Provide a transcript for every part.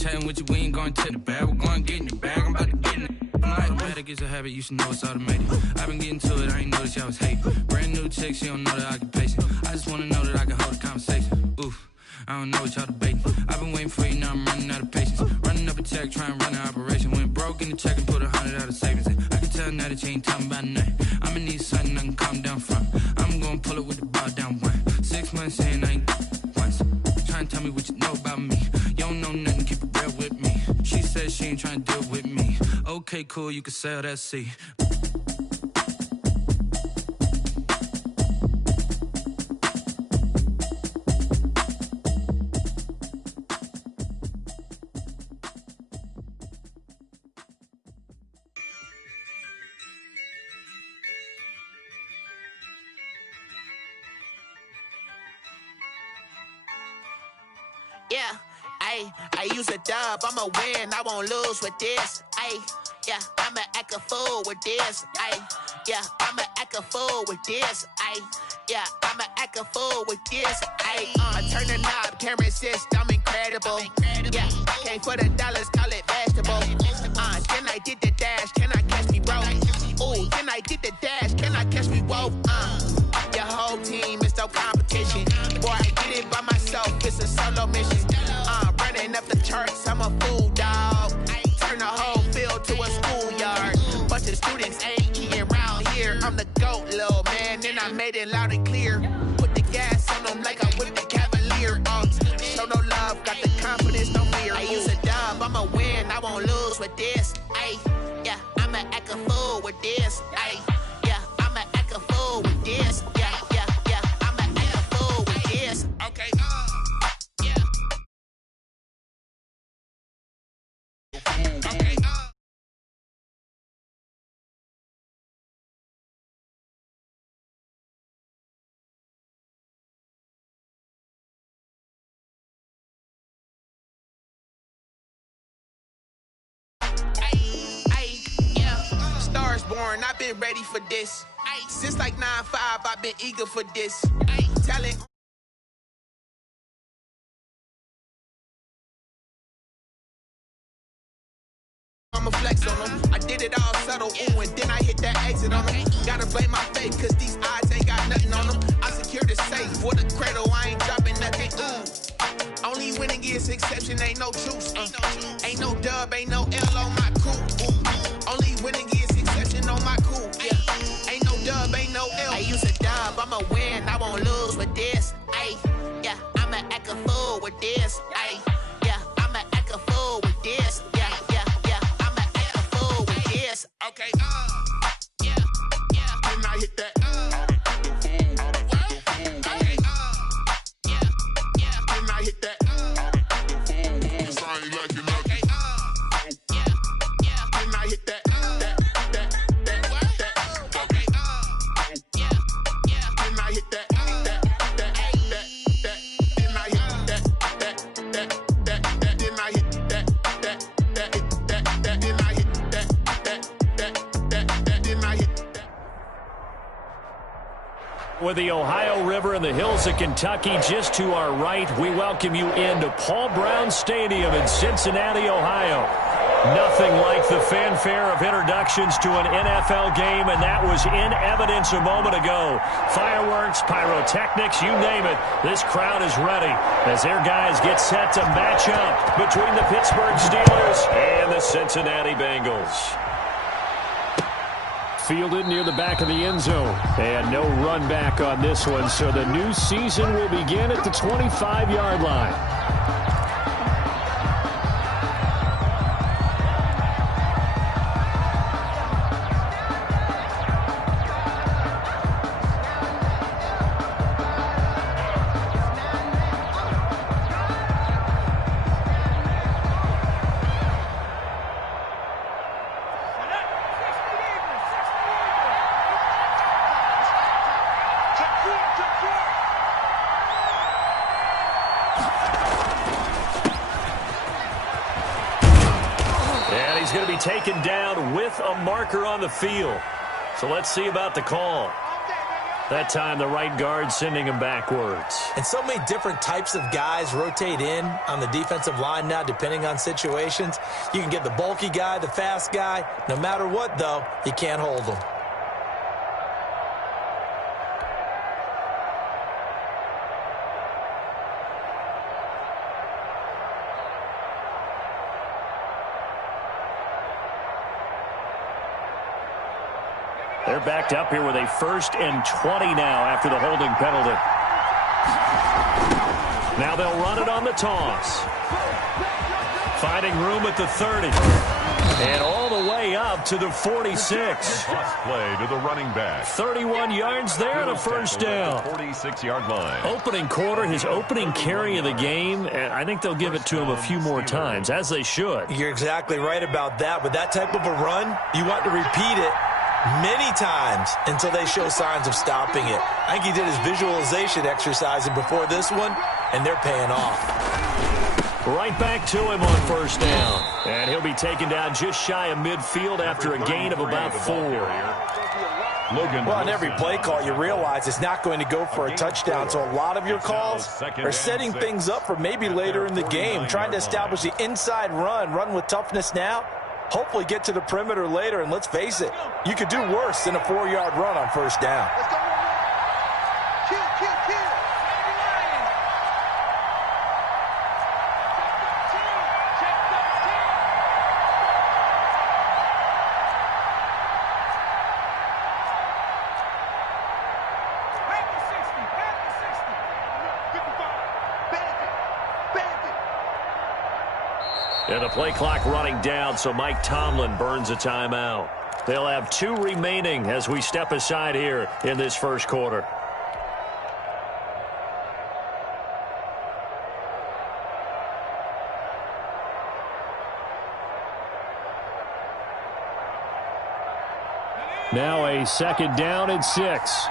chatting with you, we ain't going to the bag. We're going to get in the bag, I'm about to get in it. I'm like, automatic is a habit, you should know it's automated. I've been getting to it, I ain't noticed y'all was hating. Brand new chick, she don't know the occupation. I just wanna know that I can hold a conversation. Oof, I don't know what y'all debating. I've been waiting for you, now I'm running out of patience. Running up a check, trying to run an operation. Went broke in the check and put 100 out of savings in. I can tell now that you ain't talking about nothing. I'ma need something I can calm down from. I'm gonna pull it with the bar down one. 6 months saying I ain't once. Trying to tell me what you know about me. You don't know nothing, keep it real with me. She said she ain't trying to deal with me. Okay, cool, you can sell that seat. Yeah, I use a dub, I'ma win, I won't lose with this. Yeah, I'ma act a fool with this. Yeah, I'ma act a fool with this. Yeah, I'ma act a fool with this. I turn the knob, camera assist, I'm incredible. Yeah, came for the dollars, call it vegetable. Then I did the dash, can I catch me, bro? Ooh, then I did the dash, can I catch me, whoa? Your whole team is no competition. Boy, I get it by myself, it's a solo mission. Running up the charts, I'm a fool, dog. Turn the whole field to a schoolyard. Bunch of students ain't eating around here. I'm the GOAT, little man, and I made it loud and clear. Put the gas on them like I whipped the Cavalier. Show no love, got the confidence, no fear. I use a dub, I'ma win, I won't lose with this. Yeah, I'ma act a fool with this. Yeah, I'ma act a fool with this. Yeah, I'ma act a fool with this. Okay, yeah. Okay, Stars born, I've been ready for this. Since like 9-5, I've been eager for this. Talent. I'ma flex on them. I did it all subtle, ooh, and then I hit that exit on them. Gotta blame my faith, cause these odds ain't got nothing on them. I secured the safe for the cradle, I ain't dropping nothing, ooh. Only winning is exception, ain't no truce. Ain't no dub, ain't no L on my crew, ooh. Only winning is exception on my crew, yeah. Ain't no dub, ain't no L. I use a dub, I'ma win, I won't lose with this. Yeah, I'ma act a fool with this. Yeah, I'ma act a fool with this. Yeah, I'ma act a fool with this. Okay, yeah. When I hit that, okay, yeah. When I hit that, cause I ain't like it. Okay, yeah. When I hit that, okay, yeah. When I hit that, then I hit that, then I hit that, then I hit that. With the Ohio River and the hills of Kentucky just to our right, we welcome you into Paul Brown Stadium in Cincinnati, Ohio. Nothing like the fanfare of introductions to an NFL game, and that was in evidence a moment ago. Fireworks, pyrotechnics, you name it. This crowd is ready as their guys get set to match up between the Pittsburgh Steelers and the Cincinnati Bengals. Fielded near the back of the end zone. And no run back on this one, so the new season will begin at the 25-yard line. He's going to be taken down with a marker on the field. So let's see about the call. That time the right guard sending him backwards. And so many different types of guys rotate in on the defensive line now, depending on situations. You can get the bulky guy, the fast guy. No matter what, though, you can't hold them. They're backed up here with a 1st and 20 now after the holding penalty. Now they'll run it on the toss. Finding room at the 30. And all the way up to the 46. Toss play to the running back. 31 yards there and a first down. 46-yard line. Opening quarter, his opening carry of the game. And I think they'll give it to him a few more times, as they should. You're exactly right about that. With that type of a run, you want to repeat it many times until they show signs of stopping it. I think he did his visualization exercising before this one, and they're paying off. Right back to him on first down. And he'll be taken down just shy of midfield after a gain of about 4. Well, on every play call, you realize it's not going to go for a touchdown. So a lot of your calls are setting things up for maybe later in the game, trying to establish the inside run with toughness now. Hopefully get to the perimeter later, and let's face it, you could do worse than a 4-yard run on first down. And the play clock running down, so Mike Tomlin burns a timeout. They'll have 2 remaining as we step aside here in this first quarter. Now a 2nd down and 6.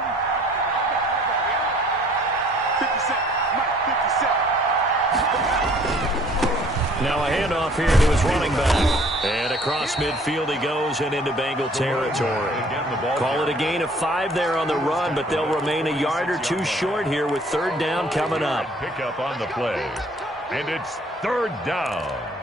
Now a handoff here to his running back. And across midfield he goes and into Bengal territory. Call it a gain of 5 there on the run, but they'll remain a yard or 2 short here with 3rd down coming up. Pick up on the play. And it's 3rd down.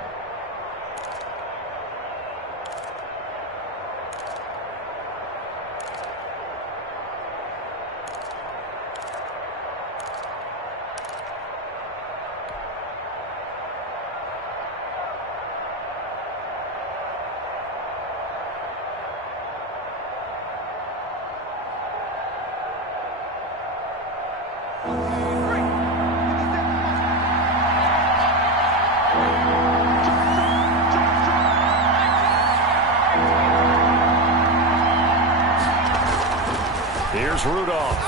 Rudolph.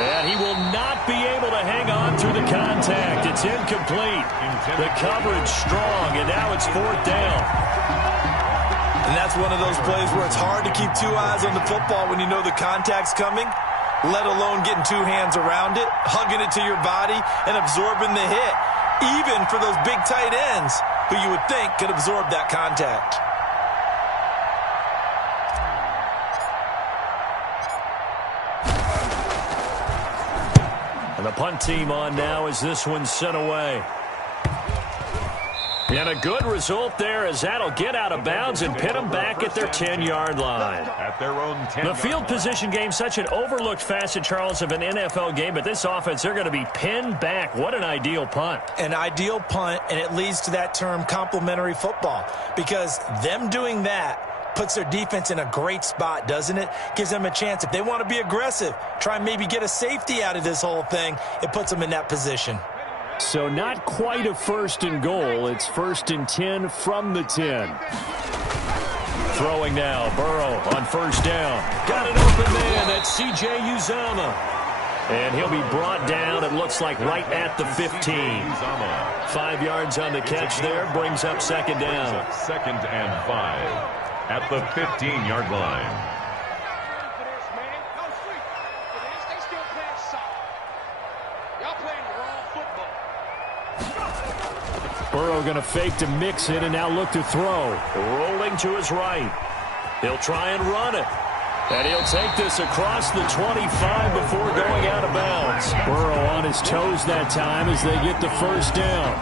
And he will not be able to hang on through the contact. It's incomplete. The coverage strong, and now it's 4th down. And that's one of those plays where it's hard to keep 2 eyes on the football when you know the contact's coming, let alone getting 2 hands around it, hugging it to your body, and absorbing the hit, even for those big tight ends who you would think could absorb that contact. And the punt team on now as this one's sent away. And a good result there as that'll get out of bounds and pin them back at their 10-yard line. At their own 10-yard The field position game, such an overlooked facet, Charles, of an NFL game, but this offense, they're going to be pinned back. What an ideal punt. An ideal punt, and it leads to that term complementary football, because them doing that puts their defense in a great spot, doesn't it? Gives them a chance. If they want to be aggressive, try and maybe get a safety out of this whole thing, it puts them in that position. So not quite a 1st and goal. It's 1st and 10 from the 10. Throwing now. Burrow on 1st down. Got an open man. That's C.J. Uzomah. And he'll be brought down, it looks like, right at the 15. 5 yards on the catch there. Brings up 2nd down. 2nd and 5. At the 15-yard line. Burrow going to fake to mix it and now look to throw. Rolling to his right. He'll try and run it. And he'll take this across the 25 before going out of bounds. Burrow on his toes that time as they get the first down.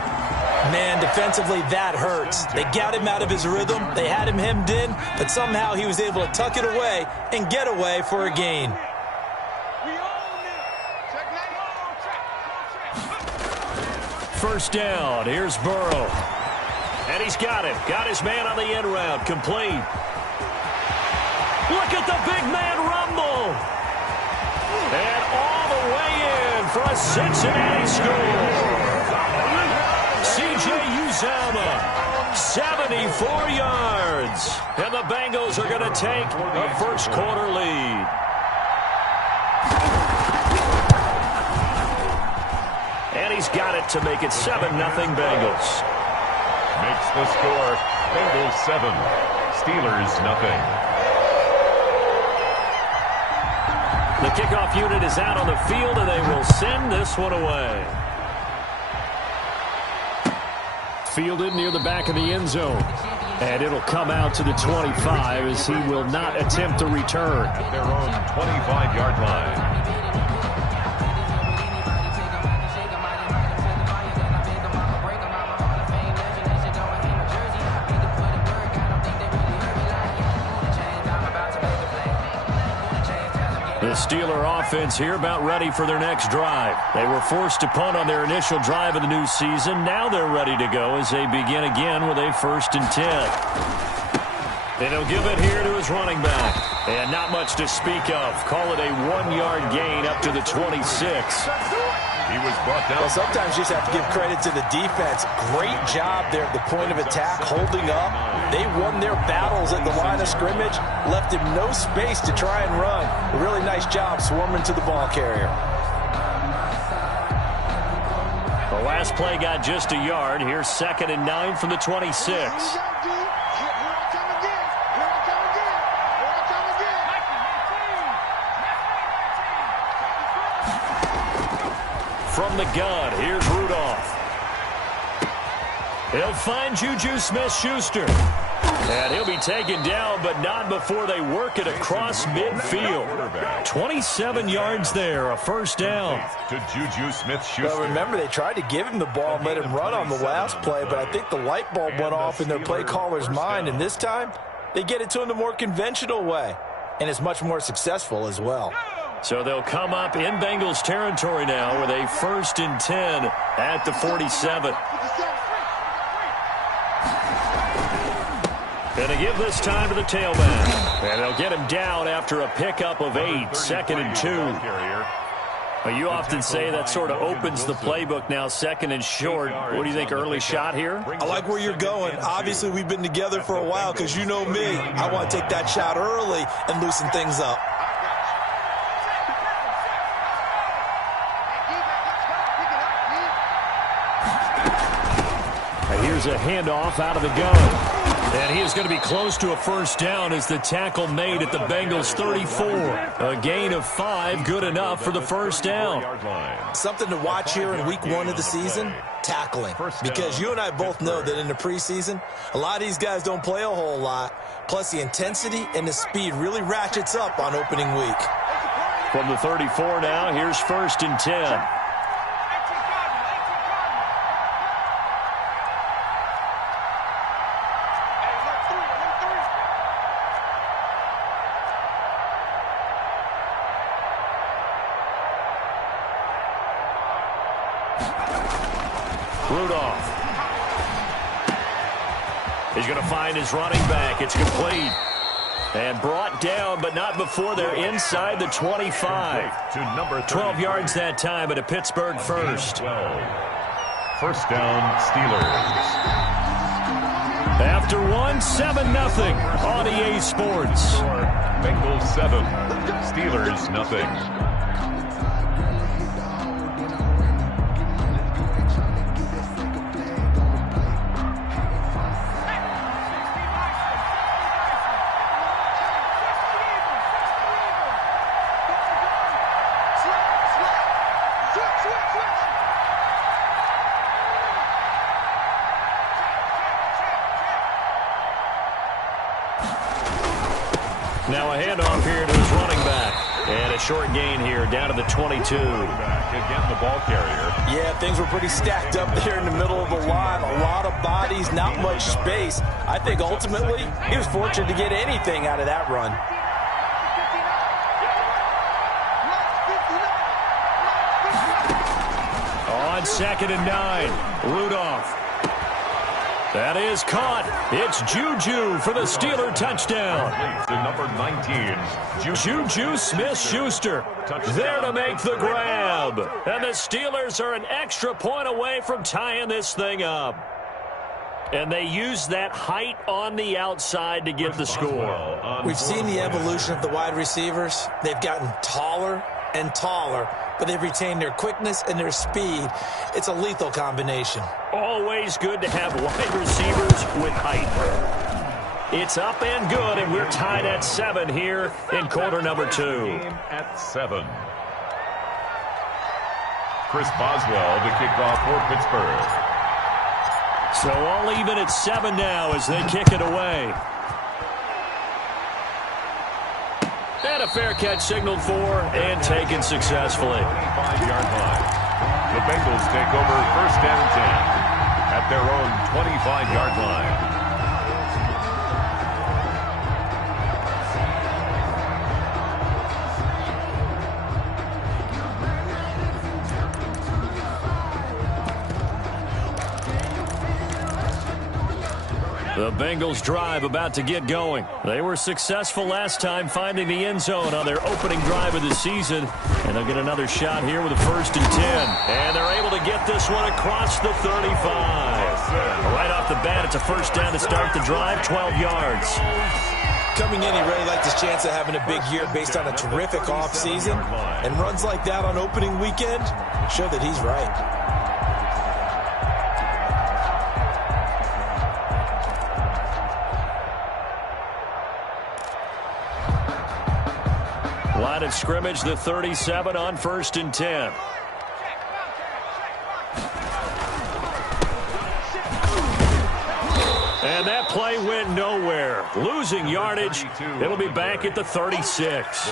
Man, defensively, that hurts. They got him out of his rhythm. They had him hemmed in, but somehow he was able to tuck it away and get away for a gain. First down. Here's Burrow. And he's got it. Got his man on the end route. Complete. Look at the big man rumble. And all the way in for a Cincinnati score. C.J. Uzomah, 74 yards. And the Bengals are going to take a first quarter lead. And he's got it to make it 7-0 Bengals. Makes the score Bengals 7, Steelers nothing. The kickoff unit is out on the field, and they will send this one away. Fielded near the back of the end zone. And it'll come out to the 25 as he will not attempt to return. At their own 25-yard line. The Steeler offense here about ready for their next drive. They were forced to punt on their initial drive of the new season. Now they're ready to go as they begin again with a 1st and 10. And he'll give it here to his running back. And not much to speak of. Call it a 1-yard gain up to the 26. He was brought down. Well, sometimes you just have to give credit to the defense. Great job there at the point of attack, holding up. They won their battles at the line of scrimmage, left him no space to try and run. A really nice job swarming to the ball carrier. The last play got just a yard. Here's 2nd and 9 from the 26. From the gun, here's Rudolph. He'll find Juju Smith-Schuster. And he'll be taken down, but not before they work it across midfield. 27 yards there, a first down. To Juju Smith-Schuster. Well, remember, they tried to give him the ball and let him run on the last play, but I think the light bulb went off in their play caller's mind, and this time they get it to him the more conventional way, and it's much more successful as well. So they'll come up in Bengals territory now with a 1st and 10 at the 47. And they give this time to the tailback. And they'll get him down after a pickup of 8, 2nd and 2. Well, you often say that sort of opens the playbook now, 2nd and short. What do you think, early shot here? I like where you're going. Obviously, we've been together for a while because you know me. I want to take that shot early and loosen things up. Here's a handoff out of the gun. And he is going to be close to a first down as the tackle made at the Bengals 34. A gain of 5, good enough for the first down. Something to watch here in week 1 of the season, tackling. Because you and I both know that in the preseason, a lot of these guys don't play a whole lot. Plus the intensity and the speed really ratchets up on opening week. From the 34 now, here's 1st and 10. Rudolph. He's going to find his running back. It's complete. And brought down, but not before they're inside the 25. To number 12 yards that time, at a Pittsburgh first. 12. First down, Steelers. After 1, 7-0 on EA Sports. Bengals 7, Steelers nothing. Now a handoff here to his running back. And a short gain here down to the 22. Again, the ball carrier. Yeah, things were pretty stacked up there in the middle of the line. A lot of bodies, not much space. I think ultimately he was fortunate to get anything out of that run. On 2nd and 9, Rudolph. That is caught. It's Juju for the Steeler touchdown. The number 19, Juju Smith-Schuster there to make the grab. And the Steelers are an extra point away from tying this thing up. And they use that height on the outside to get the score. We've seen the evolution of the wide receivers. They've gotten taller and taller, but they've retained their quickness and their speed. It's a lethal combination. Always good to have wide receivers with height. It's up and good, and we're tied at 7 here in quarter number 2. At 7. Chris Boswell to kick off for Pittsburgh. So all even at 7 now as they kick it away. And a fair catch signaled for and taken successfully. 25-yard line. The Bengals take over 1st and 10 at their own 25-yard line. The Bengals drive about to get going. They were successful last time finding the end zone on their opening drive of the season. And they'll get another shot here with a 1st and 10. And they're able to get this one across the 35. Right off the bat, it's a 1st down to start the drive, 12 yards. Coming in, he really liked his chance of having a big year based on a terrific offseason. And runs like that on opening weekend show that he's right. Line of scrimmage, the 37 on 1st and 10. And that play went nowhere. Losing yardage. It'll be back at the 36.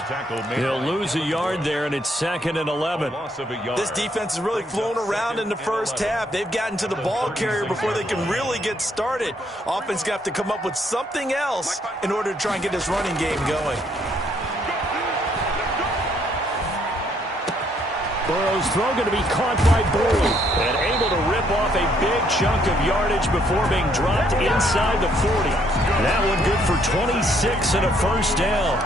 He'll lose a yard there, and it's 2nd and 11. This defense is really flown around in the first half. They've gotten to the ball carrier before they can really get started. Offense got to come up with something else in order to try and get this running game going. Burrow's throw going to be caught by Boyd and able to rip off a big chunk of yardage before being dropped inside the 40. That one good for 26 and a 1st down.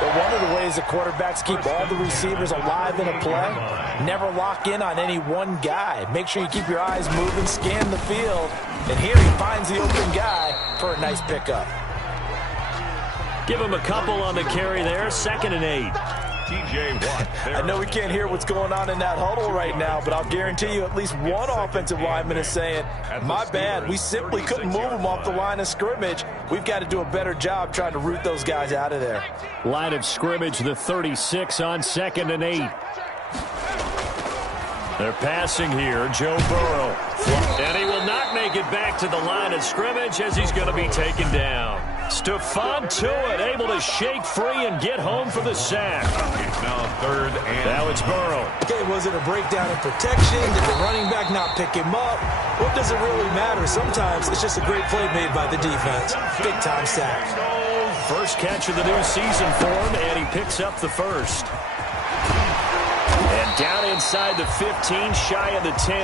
But one of the ways the quarterbacks keep all the receivers alive in a play, never lock in on any one guy. Make sure you keep your eyes moving, scan the field, and here he finds the open guy for a nice pickup. Give him a couple on the carry there, 2nd and 8. I know we can't hear what's going on in that huddle right now, but I'll guarantee you at least one offensive lineman is saying, my bad, we simply couldn't move them off the line of scrimmage. We've got to do a better job trying to root those guys out of there. Line of scrimmage, the 36 on 2nd and 8. They're passing here, Joe Burrow. And he will not make it back to the line of scrimmage as he's going to be taken down. Stephon Tuitt able to shake free and get home for the sack. It's now 3rd and... Now it's Burrow. Okay, was it a breakdown in protection? Did the running back not pick him up? What does it really matter? Sometimes it's just a great play made by the defense. Big-time sack. First catch of the new season for him, and he picks up the 1st. And down inside the 15, shy of the 10.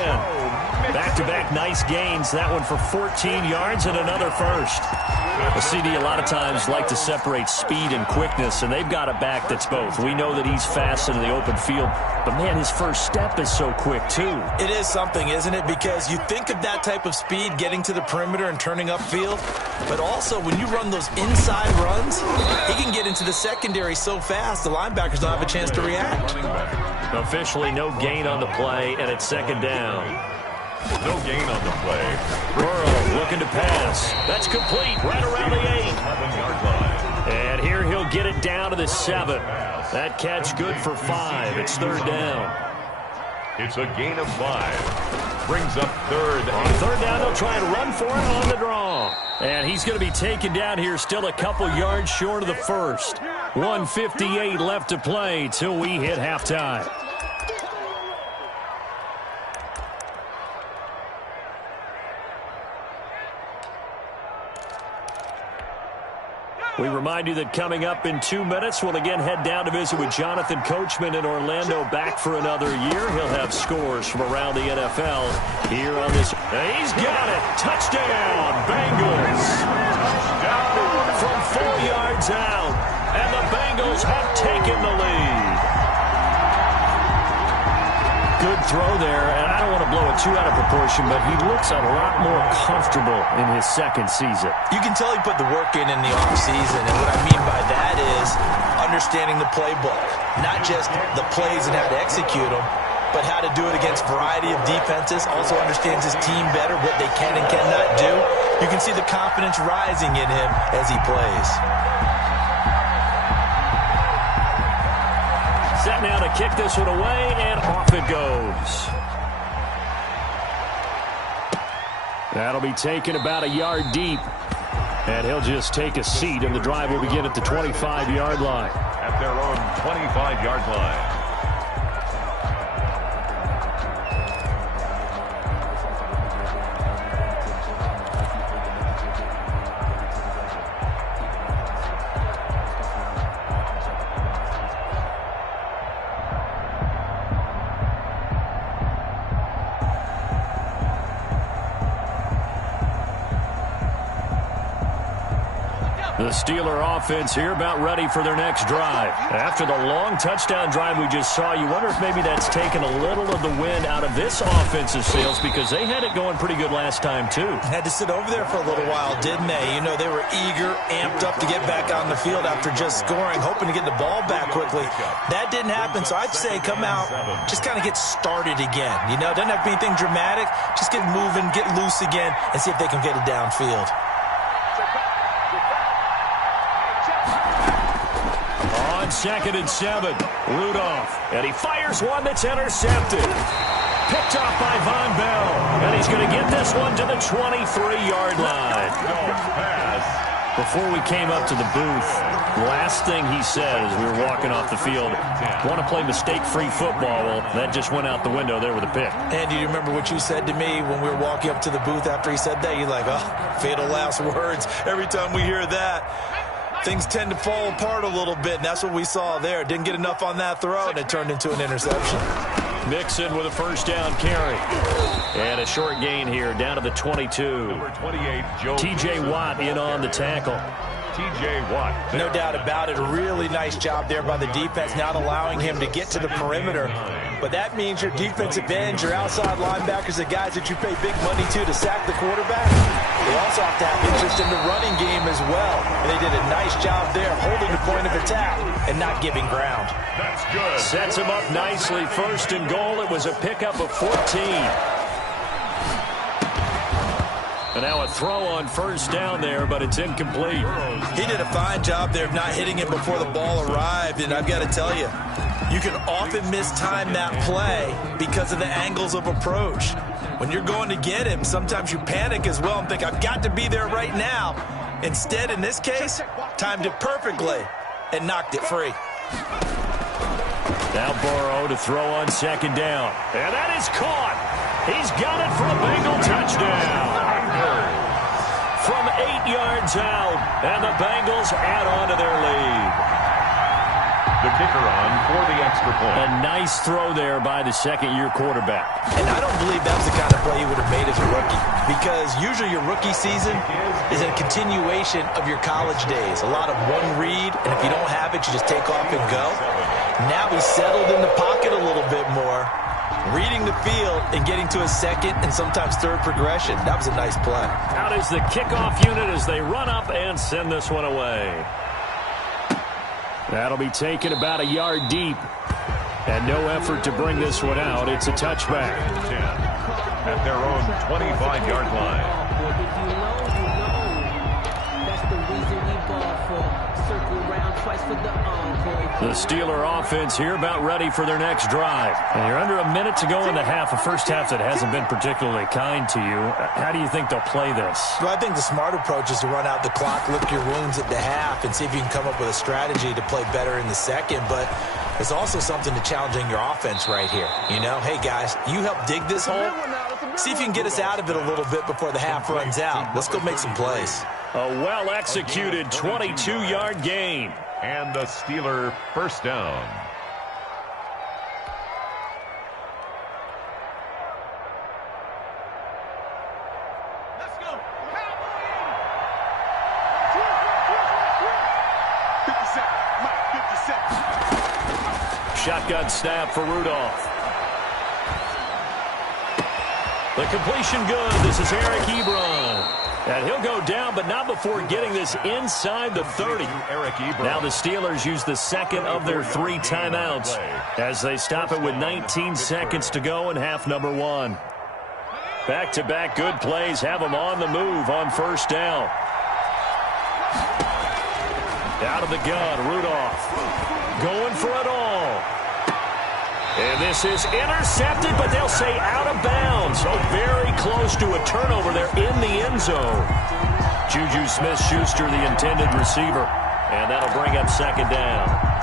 Back-to-back nice gains. That one for 14 yards and another 1st. The CD a lot of times like to separate speed and quickness, and they've got a back that's both. We know that he's fast into the open field, but, man, his first step is so quick, too. It is something, isn't it? Because you think of that type of speed getting to the perimeter and turning upfield, but also when you run those inside runs, he can get into the secondary so fast the linebackers don't have a chance to react. Officially no gain on the play, and it's 2nd down. No gain on the play. Burrow looking to pass. That's complete right around the 8. 11-yard line. And here he'll get it down to the 7. That catch good for 5. It's 3rd down. It's a gain of 5. Brings up third. On third down, they'll try and run for it on the draw. And he's going to be taken down here, still a couple yards short of the first. 1:58 left to play till we hit halftime. We remind you that coming up in 2 minutes, we'll again head down to visit with Jonathan Coachman in Orlando, back for another year. He'll have scores from around the NFL here on this. He's got it. Touchdown, Bengals. From 4 yards out, and the Bengals have taken the lead. Good throw there, and I don't want to blow it too out of proportion, but he looks a lot more comfortable in his second season. You can tell he put the work in the offseason, and what I mean by that is understanding the playbook. Not just the plays and how to execute them, but how to do it against a variety of defenses. Also understands his team better, what they can and cannot do. You can see the confidence rising in him as he plays. Set now to kick this one away, and off it goes. That'll be taken about a yard deep. And he'll just take a seat, and the drive will begin at the 25-yard line. At their own 25-yard line. The Steeler offense here about ready for their next drive. After the long touchdown drive we just saw, you wonder if maybe that's taken a little of the wind out of this offensive sails, because they had it going pretty good last time too. Had to sit over there for a little while, didn't they? You know, they were eager, amped up to get back on the field after just scoring, hoping to get the ball back quickly. That didn't happen, so I'd say come out, just kind of get started again. You know, doesn't have to be anything dramatic. Just get moving, get loose again, and see if they can get it downfield. Second and 7, Rudolph, and he fires one that's intercepted. Picked off by Von Bell, and he's going to get this one to the 23-yard line. Before we came up to the booth, last thing he said as we were walking off the field, want to play mistake-free football. Well, that just went out the window there with a pick. And do you remember what you said to me when we were walking up to the booth after he said that? You're like, oh, fatal last words. Every time we hear that, things tend to fall apart a little bit, and that's what we saw there. Didn't get enough on that throw, and it turned into an interception. Mixon with a first down carry. And a short gain here, down to the 22. Number 28, Joe T.J. Watt in on the tackle. T.J. Watt. No doubt about it. A really nice job there by the defense, not allowing him to get to the perimeter. But that means your defensive ends, your outside linebackers, the guys that you pay big money to sack the quarterback, they also have to have interest in the running game as well. And they did a nice job there, holding the point of attack and not giving ground. That's good. Sets him up nicely. First and goal. It was a pickup of 14. And now a throw on first down there, but it's incomplete. He did a fine job there of not hitting him before the ball arrived. And I've got to tell you, you can often mistime that play because of the angles of approach. When you're going to get him, sometimes you panic as well and think, I've got to be there right now. Instead, in this case, timed it perfectly and knocked it free. Now Burrow to throw on second down. And that is caught. He's got it for a Bengal touchdown. From 8 yards out, and the Bengals add on to their lead. The kicker on for the extra point. A nice throw there by the second-year quarterback. And I don't believe that was the kind of play he would have made as a rookie, because usually your rookie season is a continuation of your college days. A lot of one read, and if you don't have it, you just take off and go. Now he's settled in the pocket a little bit more, reading the field and getting to a second and sometimes third progression. That was a nice play. Out is the kickoff unit as they run up and send this one away. That'll be taken about a yard deep. And no effort to bring this one out. It's a touchback. At their own 25-yard line. That's the reason we ball for. Circle round twice for the encore. The Steeler offense here about ready for their next drive. And you're under a minute to go in the half, a first half that hasn't been particularly kind to you. How do you think they'll play this? Well, I think the smart approach is to run out the clock, lick your wounds at the half, and see if you can come up with a strategy to play better in the second. But there's also something to challenging your offense right here. You know, hey, guys, you help dig this hole. See if you can get us out of it a little bit before the half runs out. Let's go make some plays. A well-executed 22-yard gain. And the Steeler first down. Let's go. Shotgun snap for Rudolph. The completion good. This is Eric Ebron. And he'll go down, but not before getting this inside the 30. Now the Steelers use the second of their 3 timeouts as they stop it with 19 seconds to go in half number 1. Back-to-back good plays have them on the move on first down. Out of the gun, Rudolph going for it all. And this is intercepted, but they'll say out of bounds. So very close to a turnover there in the end zone. Juju Smith-Schuster, the intended receiver. And that'll bring up second down.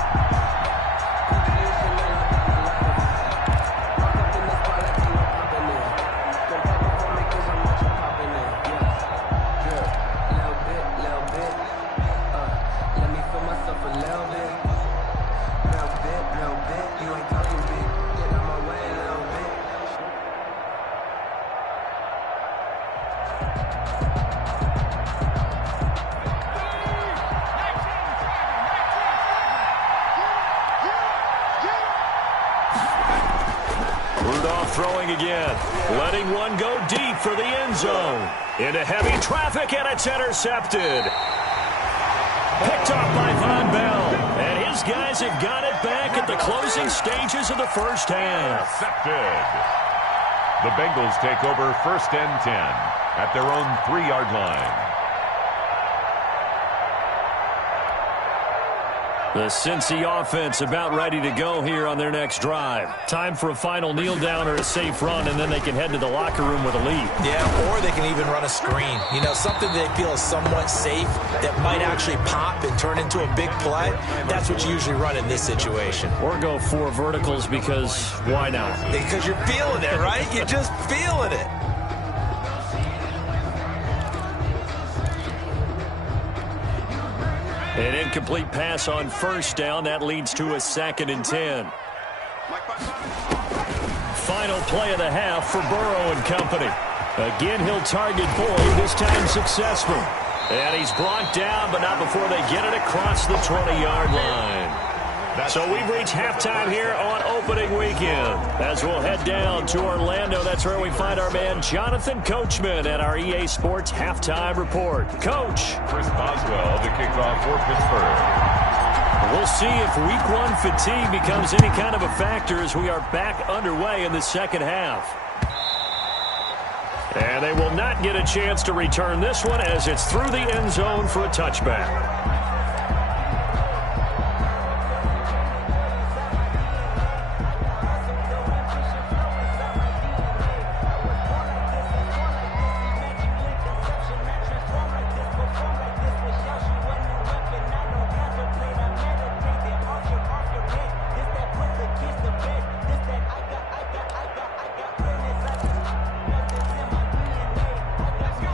Throwing again, letting one go deep for the end zone. Into heavy traffic, and it's intercepted. Picked off by Von Bell. And his guys have got it back at the closing stages of the first half. Intercepted. The Bengals take over first and 10 at their own 3-yard line. The Cincy offense about ready to go here on their next drive. Time for a final kneel down or a safe run, and then they can head to the locker room with a lead. Yeah, or they can even run a screen. You know, something they feel is somewhat safe that might actually pop and turn into a big play. That's what you usually run in this situation. Or go 4 verticals because why not? Because you're feeling it, right? You're just feeling it. An incomplete pass on first down. That leads to a 2nd and 10. Final play of the half for Burrow and company. Again, he'll target Boyd, this time successful. And he's brought down, but not before they get it across the 20-yard line. So we've reached halftime here on opening weekend. As we'll head down to Orlando, that's where we find our man Jonathan Coachman at our EA Sports Halftime Report. Coach. Chris Boswell to kick off for Pittsburgh. We'll see if week 1 fatigue becomes any kind of a factor as we are back underway in the second half. And they will not get a chance to return this one as it's through the end zone for a touchback.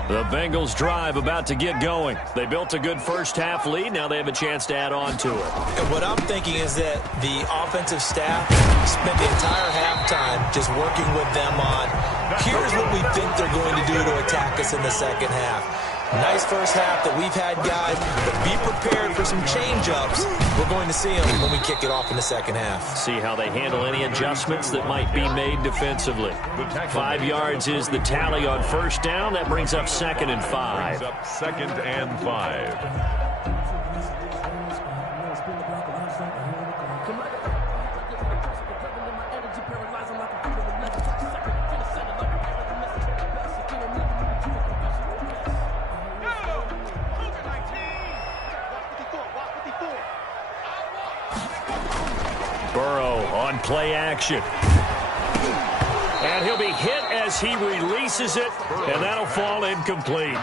The Bengals drive about to get going. They built a good first half lead. Now they have a chance to add on to it. And what I'm thinking is that the offensive staff spent the entire halftime just working with them on, here's what we think they're going to do to attack us in the second half. Nice first half that we've had, guys, but be prepared for some change-ups. We're going to see them when we kick it off in the second half. See how they handle any adjustments that might be made defensively. 5 yards is the tally on first down. That brings up 2nd and 5. Brings up 2nd and 5. on play action. And he'll be hit as he releases it, and that'll fall incomplete.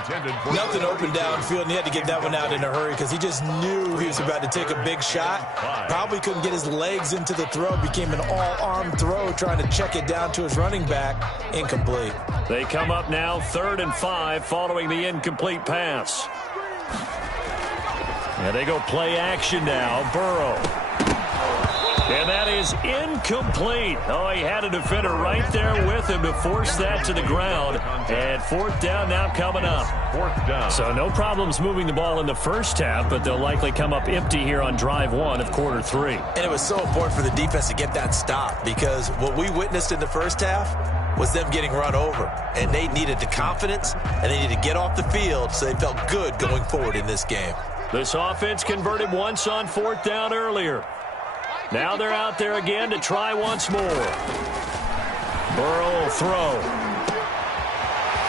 Nothing open downfield, and he had to get that one out in a hurry because he just knew he was about to take a big shot. Probably couldn't get his legs into the throw. Became an all-arm throw, trying to check it down to his running back. Incomplete. They come up now 3rd and 5 following the incomplete pass. And they go play action now. Burrow. And that is incomplete. Oh, he had a defender right there with him to force that to the ground. And 4th down now coming up. 4th down. So no problems moving the ball in the first half, but they'll likely come up empty here on drive 1 of quarter 3. And it was so important for the defense to get that stop because what we witnessed in the first half was them getting run over. And they needed the confidence, and they needed to get off the field so they felt good going forward in this game. This offense converted once on 4th down earlier. Now they're out there again to try once more. Burrow will throw.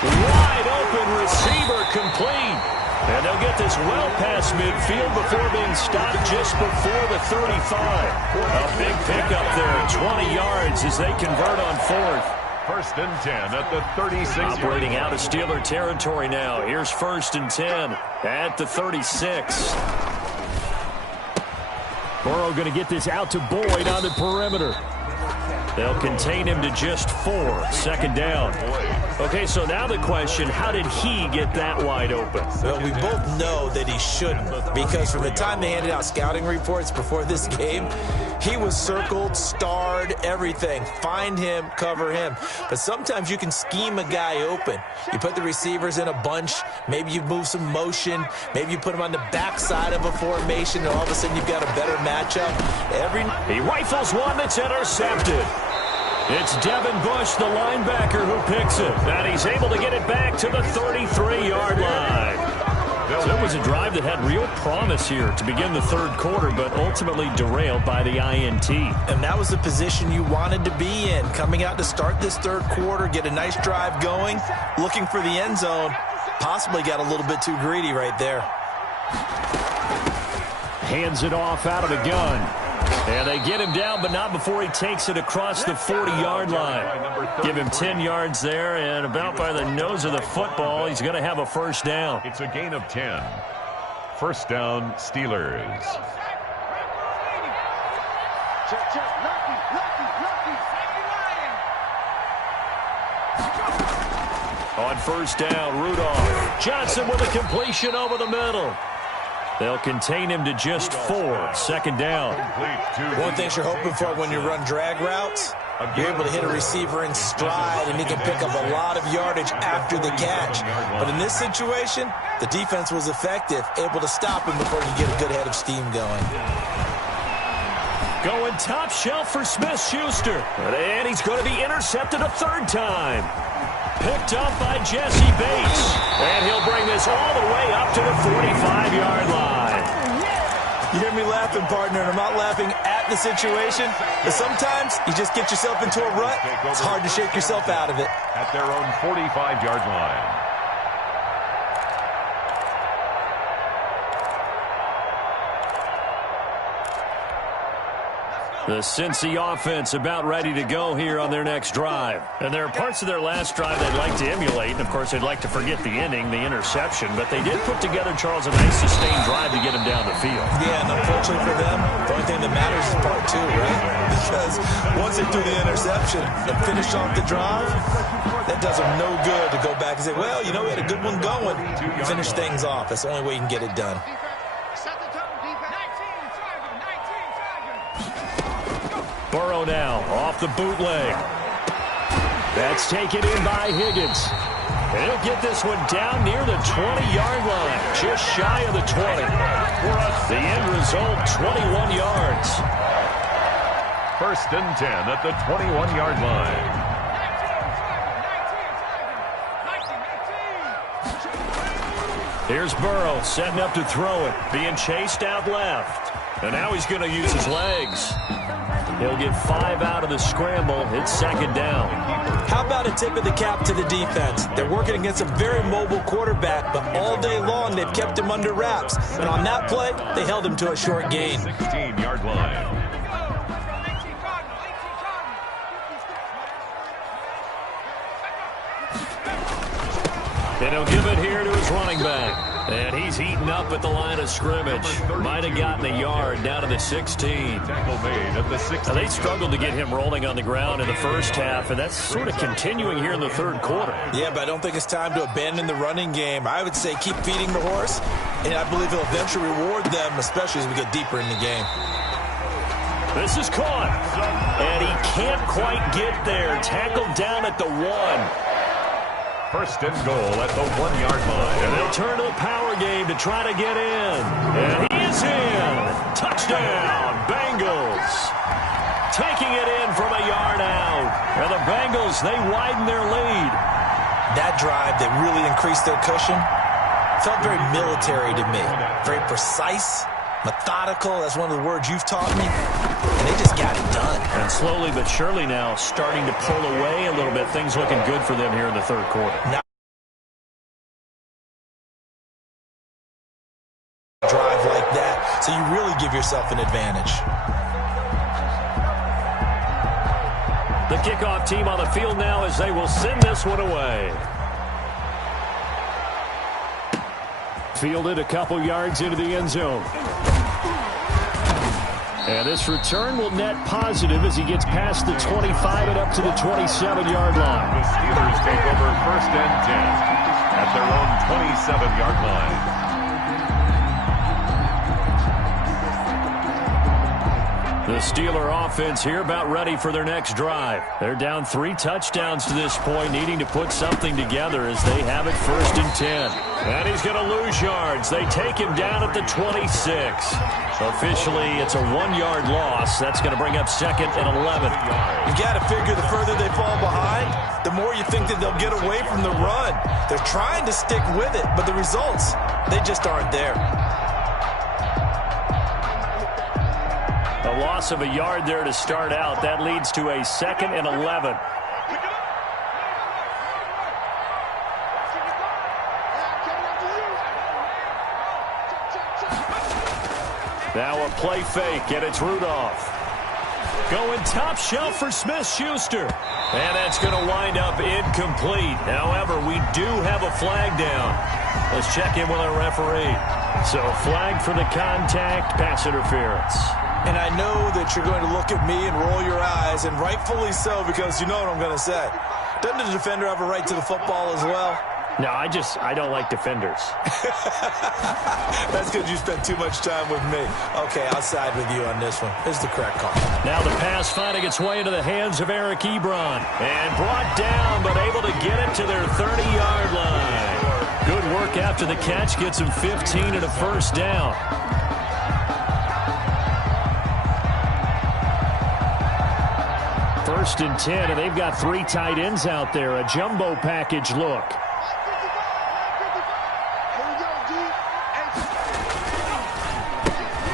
Wide open receiver complete. And they'll get this well past midfield before being stopped just before the 35. A big pickup there, 20 yards as they convert on 4th. 1st and 10 at the 36. Operating out of Steeler territory now. Here's 1st and 10 at the 36. Burrow going to get this out to Boyd on the perimeter. They'll contain him to just 4. 2nd down. Okay, so now the question, how did he get that wide open? Well, we both know that he shouldn't because from the time they handed out scouting reports before this game, he was circled, starred, everything. Find him, cover him. But sometimes you can scheme a guy open. You put the receivers in a bunch. Maybe you move some motion. Maybe you put him on the backside of a formation, and all of a sudden you've got a better matchup. He rifles one that's intercepted. It's Devin Bush, the linebacker, who picks it. And he's able to get it back to the 33-yard line. So it was a drive that had real promise here to begin the 3rd quarter, but ultimately derailed by the INT. And that was the position you wanted to be in. Coming out to start this 3rd quarter, get a nice drive going, looking for the end zone. Possibly got a little bit too greedy right there. Hands it off out of the gun. And they get him down, but not before he takes it across the 40-yard line. Give him 10 yards there, and about by the nose of the football, he's going to have a 1st down. It's a gain of 10. 1st down, Steelers. On 1st down, Rudolph. Johnson with a completion over the middle. They'll contain him to just 4. 2nd down. One thing you're hoping for when you run drag routes, you're able to hit a receiver in stride, and he can pick up a lot of yardage after the catch. But in this situation, the defense was effective, able to stop him before he could get a good head of steam going. Going top shelf for Smith-Schuster. And he's going to be intercepted a 3rd time. Picked up by Jesse Bates. And he'll bring this all the way up to the 45-yard line. You hear me laughing, partner, and I'm not laughing at the situation. But sometimes you just get yourself into a rut. It's hard to shake yourself out of it. At their own 45-yard line. The Cincy offense about ready to go here on their next drive. And there are parts of their last drive they'd like to emulate. And, of course, they'd like to forget the inning, the interception. But they did put together, Charles, a nice sustained drive to get him down the field. Yeah, and unfortunately for them, the only thing that matters is part 2, right? Because once they threw the interception and finished off the drive, that does them no good to go back and say, well, you know, we had a good one going. Finish things off. That's the only way you can get it done. Burrow now off the bootleg. That's taken in by Higgins. And he'll get this one down near the 20-yard line, just shy of the 20. The end result, 21 yards. 1st and 10 at the 21-yard line. Here's Burrow setting up to throw it, being chased out left. And now he's going to use his legs. He'll get 5 out of the scramble. It's 2nd down. How about a tip of the cap to the defense? They're working against a very mobile quarterback, but all day long they've kept him under wraps. And on that play, they held him to a short gain. 16-yard line. And he'll give it here to his running back. And he's heating up at the line of scrimmage. Might have gotten a yard down to the 16. Tackle made at the 16. Now, they struggled to get him rolling on the ground in the first half, and that's sort of continuing here in the third quarter. Yeah, but I don't think it's time to abandon the running game. I would say keep feeding the horse, and I believe he'll eventually reward them, especially as we get deeper in the game. This is caught, and he can't quite get there. Tackled down at the 1. First and goal at the 1-yard line. And they'll turn to the power game to try to get in. And he is in. Touchdown, Bengals. Taking it in from a yard out. And the Bengals, they widen their lead. That drive that really increased their cushion felt very military to me. Very precise, methodical. That's one of the words you've taught me. And they just got it done. And slowly but surely now starting to pull away a little bit. Things looking good for them here in the third quarter. Now, drive like that, so you really give yourself an advantage. The kickoff team on the field now as they will send this one away. Fielded a couple yards into the end zone. And this return will net positive as he gets past the 25 and up to the 27-yard line. The Steelers take over first and 10 at their own 27-yard line. The Steeler offense here about ready for their next drive. They're down 3 touchdowns to this point, needing to put something together as they have it first and 10. And he's going to lose yards. They take him down at the 26. Officially, it's a 1-yard loss. That's going to bring up second and 11. You got to figure the further they fall behind, the more you think that they'll get away from the run. They're trying to stick with it, but the results, they just aren't there. A loss of a yard there to start out. That leads to a second and 11. Now a play fake, and it's Rudolph. Going top shelf for Smith-Schuster. And that's going to wind up incomplete. However, we do have a flag down. Let's check in with our referee. So, flag for the contact, pass interference. And I know that you're going to look at me and roll your eyes, and rightfully so, because you know what I'm going to say. Doesn't the defender have a right to the football as well? No, I don't like defenders. That's because you spent too much time with me. Okay, I'll side with you on this one. This is the correct call. Now the pass finding its way into the hands of Eric Ebron. And brought down, but able to get it to their 30-yard line. Good work after the catch. Gets him 15 and a first down. First and 10, and they've got 3 tight ends out there. A jumbo package look.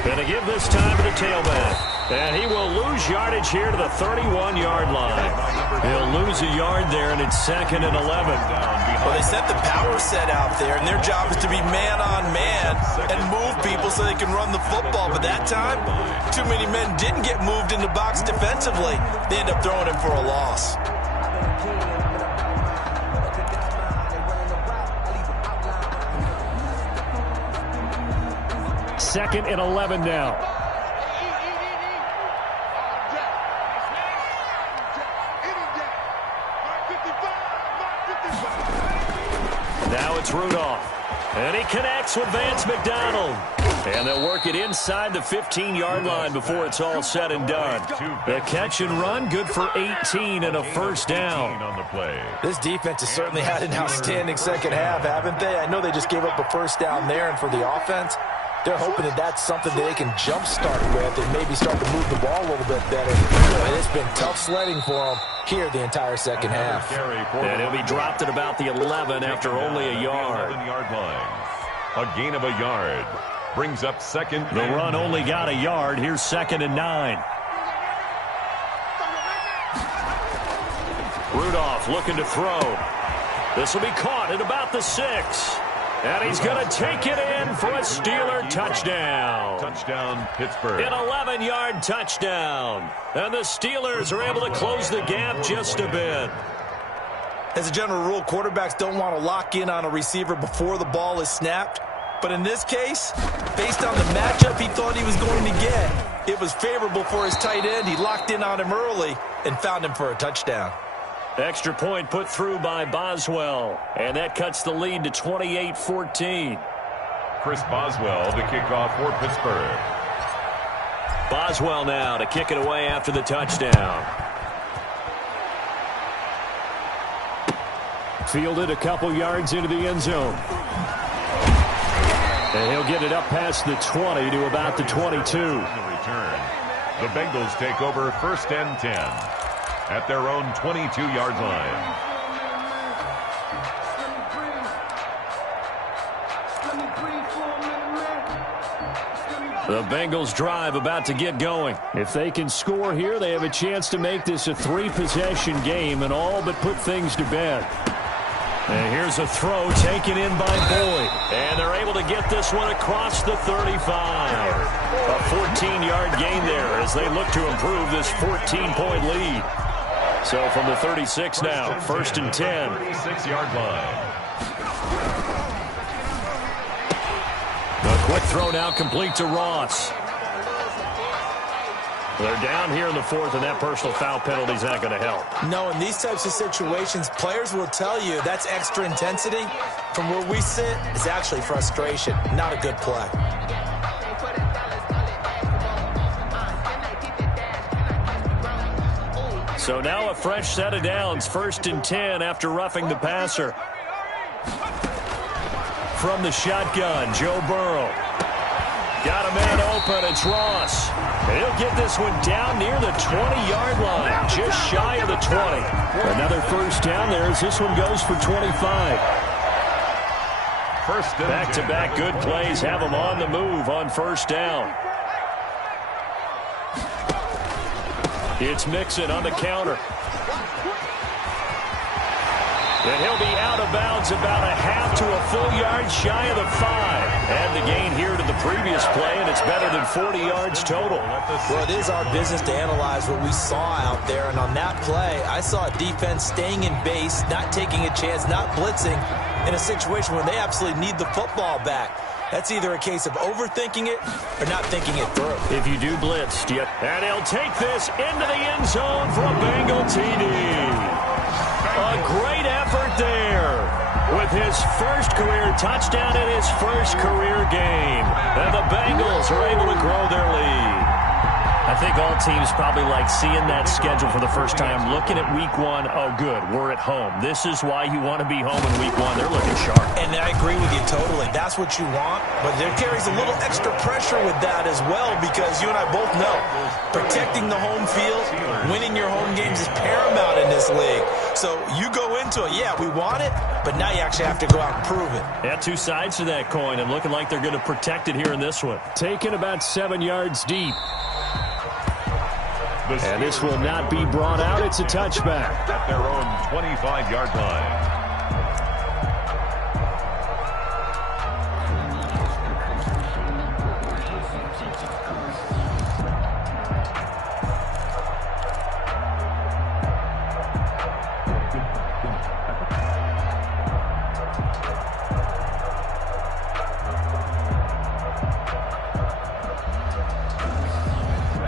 And to give this time to the tailback. And he will lose yardage here to the 31-yard line. He'll lose a yard there, and it's second and 11. Well, they set the power set out there, and their job is to be man-on-man and move people so they can run the football. But that time, too many men didn't get moved in the box defensively. They end up throwing him for a loss. Second and 11 now. Now it's Rudolph. And he connects with Vance McDonald. And they'll work it inside the 15-yard line before it's all said and done. The catch and run, good for 18 and a first down. On the play. This defense has certainly had an outstanding second half, haven't they? I know they just gave up a first down there, and for the offense, they're hoping that that's something that they can jumpstart with and maybe start to move the ball a little bit better. And it's been tough sledding for them here the entire second half. And he'll be dropped at about the 11 after only a yard. 11-yard line. A gain of a yard. Brings up second. The run only got a yard. Here's second and 9. Rudolph looking to throw. This will be caught at about the 6. And he's going to take it in for a Steeler touchdown. Touchdown, Pittsburgh. An 11-yard touchdown. And the Steelers are able to close the gap just a bit. As a general rule, quarterbacks don't want to lock in on a receiver before the ball is snapped. But in this case, based on the matchup he thought he was going to get, it was favorable for his tight end. He locked in on him early and found him for a touchdown. Extra point put through by Boswell. And that cuts the lead to 28-14. Chris Boswell to kick off for Pittsburgh. Boswell now to kick it away after the touchdown. Fielded a couple yards into the end zone. And he'll get it up past the 20 to about the 22. Return. The Bengals take over 1st and 10 at their own 22-yard line. The Bengals drive about to get going. If they can score here, they have a chance to make this a 3-possession game and all but put things to bed. And here's a throw taken in by Boyd. And they're able to get this one across the 35. A 14-yard gain there as they look to improve this 14-point lead. So from the 36 now, 1st and 10. 36-yard line. A quick throw now complete to Ross. They're down here in the 4th, and that personal foul penalty is not going to help. No, in these types of situations, players will tell you that's extra intensity. From where we sit, it's actually frustration, not a good play. So now a fresh set of downs, 1st and 10 after roughing the passer. From the shotgun, Joe Burrow. Got a man open, it's Ross. And he'll get this one down near the 20-yard line, just shy of the 20. Another first down there as this one goes for 25. Back-to-back good plays have them on the move on 1st down. It's Mixon on the counter. And he'll be out of bounds about a half to a full yard shy of the 5. And the gain here to the previous play, and it's better than 40 yards total. Well, it is our business to analyze what we saw out there. And on that play, I saw a defense staying in base, not taking a chance, not blitzing in a situation where they absolutely need the football back. That's either a case of overthinking it or not thinking it through. If you do blitz, yep. And he'll take this into the end zone for a Bengal TD. A great effort there with his first career touchdown in his first career game. And the Bengals are able to grow their lead. I think all teams probably like seeing that schedule for the first time, looking at week 1. Oh, good, we're at home. This is why you want to be home in week 1. They're looking sharp. And I agree with you totally. That's what you want. But there carries a little extra pressure with that as well, because you and I both know protecting the home field, winning your home games is paramount in this league. So you go into it, yeah, we want it, but now you actually have to go out and prove it. Yeah, two sides to that coin, and looking like they're going to protect it here in this one. Taken about 7 yards deep. And this will not be brought out. It's a touchback. At their own 25-yard line.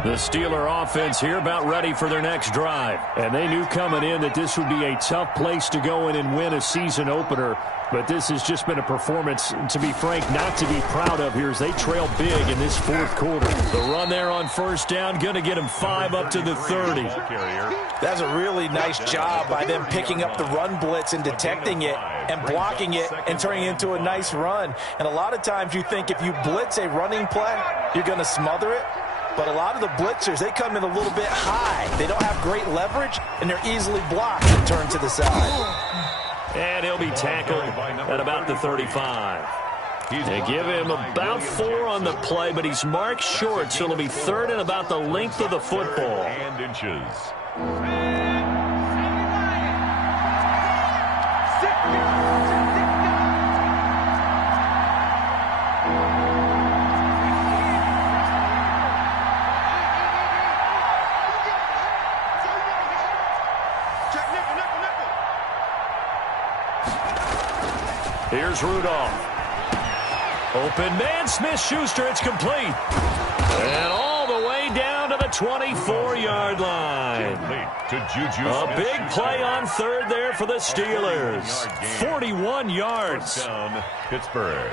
The Steeler offense here about ready for their next drive. And they knew coming in that this would be a tough place to go in and win a season opener. But this has just been a performance, to be frank, not to be proud of here as they trail big in this 4th quarter. The run there on 1st down, going to get them 5 up to the 30. That's a really nice job by them picking up the run blitz and detecting it and blocking it and turning it into a nice run. And a lot of times you think if you blitz a running play, you're going to smother it. But a lot of the blitzers, they come in a little bit high. They don't have great leverage, and they're easily blocked and turned to the side. And he'll be tackled at about the 35. They give him about 4 on the play, but he's marked short, so it'll be 3rd and about the length of the football. And inches. Here's Rudolph. Open man, Smith-Schuster, it's complete. And all the way down to the 24-yard line. A big play on third there for the Steelers. 41 yards. Down, Pittsburgh.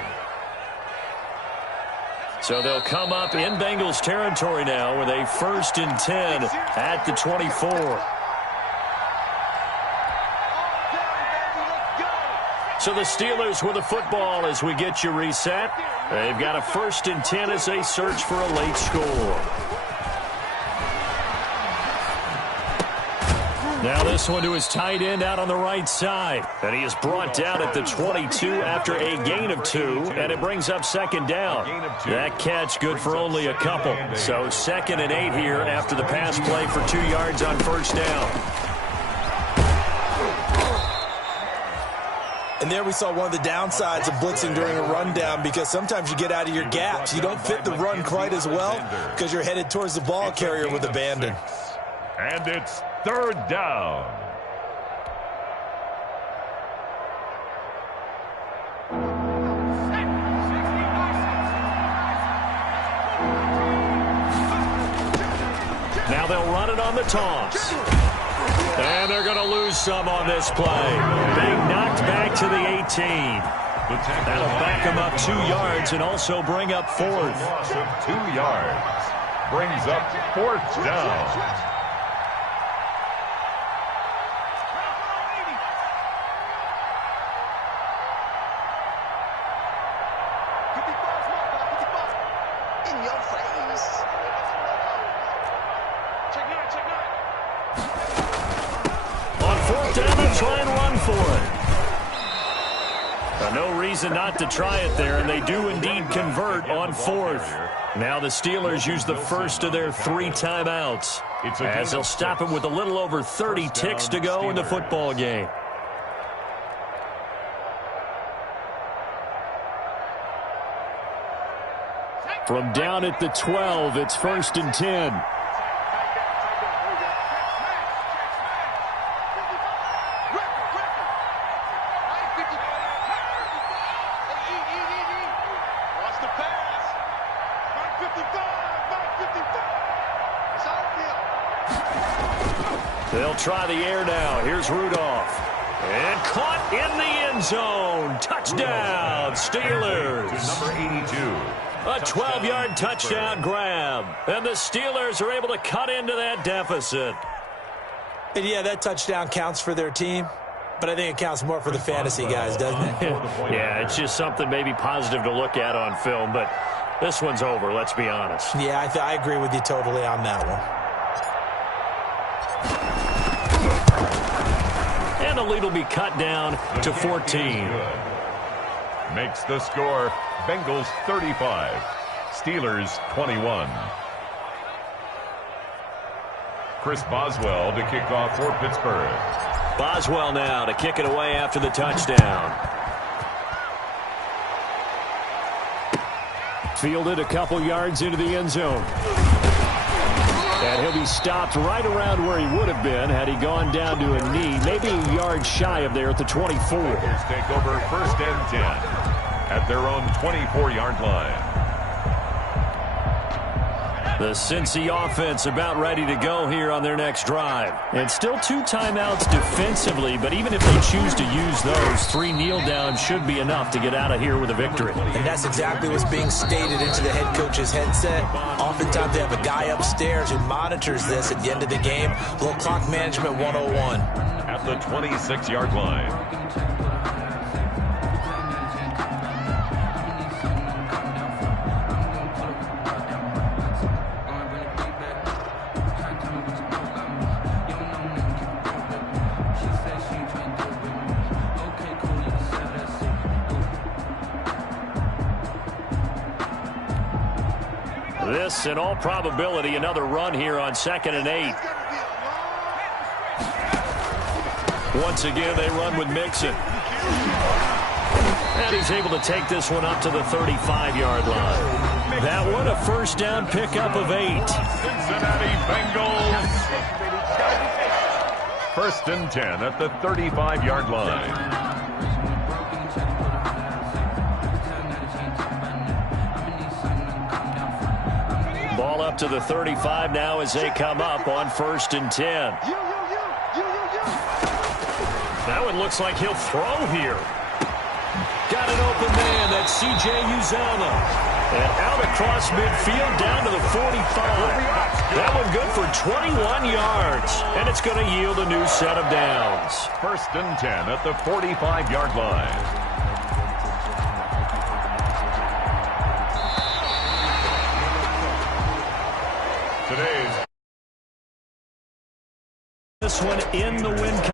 So they'll come up in Bengals territory now with a 1st and 10 at the 24. So the Steelers with the football as we get you reset. They've got a 1st and 10 as they search for a late score. Now this one to his tight end out on the right side. And he is brought down at the 22 after a gain of 2, and it brings up 2nd down. That catch good for only a couple. So 2nd and 8 here after the pass play for 2 yards on 1st down. And there we saw one of the downsides of blitzing during a rundown, because sometimes you get out of your gaps. You don't fit the run quite as well because you're headed towards the ball carrier with abandon. And it's 3rd down. Now they'll run it on the toss. And they're going to lose some on this play. Being knocked back to the 18. That'll back them up 2 yards and also bring up 4th. Loss of 2 yards. Brings up 4th down. In your face. On 4th down, they'll try and run for it. No reason not to try it there, and they do indeed convert on 4th. Now the Steelers use the first of their 3 timeouts, as they'll stop it with a little over 30 ticks to go in the football game. From down at the 12, it's 1st and 10. They'll try the air now. Here's Rudolph. And caught in the end zone. Touchdown, Steelers. Number 82. A 12-yard touchdown grab. And the Steelers are able to cut into that deficit. And yeah, that touchdown counts for their team, but I think it counts more for the fantasy guys, doesn't it? Yeah, it's just something maybe positive to look at on film, but this one's over, let's be honest. Yeah, I agree with you totally on that one. And the lead will be cut down to 14. Makes the score Bengals 35, Steelers 21. Chris Boswell to kick off for Pittsburgh. Boswell now to kick it away after the touchdown. Fielded a couple yards into the end zone. And he'll be stopped right around where he would have been had he gone down to a knee, maybe a yard shy of there at the 24. Here's take over 1st and 10 at their own 24-yard line. The Cincy offense about ready to go here on their next drive. And still 2 timeouts defensively, but even if they choose to use those, 3 kneel downs should be enough to get out of here with a victory. And that's exactly what's being stated into the head coach's headset. Oftentimes they have a guy upstairs who monitors this at the end of the game. A little clock management 101. At the 26-yard line. This, in all probability, another run here on 2nd and 8. Once again, they run with Mixon. And he's able to take this one up to the 35-yard line. That one, a 1st down pickup of 8. Cincinnati Bengals. 1st and 10 at the 35-yard line. ball up to the 35 now as they come up on 1st and 10. That one looks like he'll throw here. Got an open man. That's C.J. Uzomah. And out across midfield down to the 45. That one good for 21 yards. And it's going to yield a new set of downs. 1st and 10 at the 45-yard line. Today's this one in the win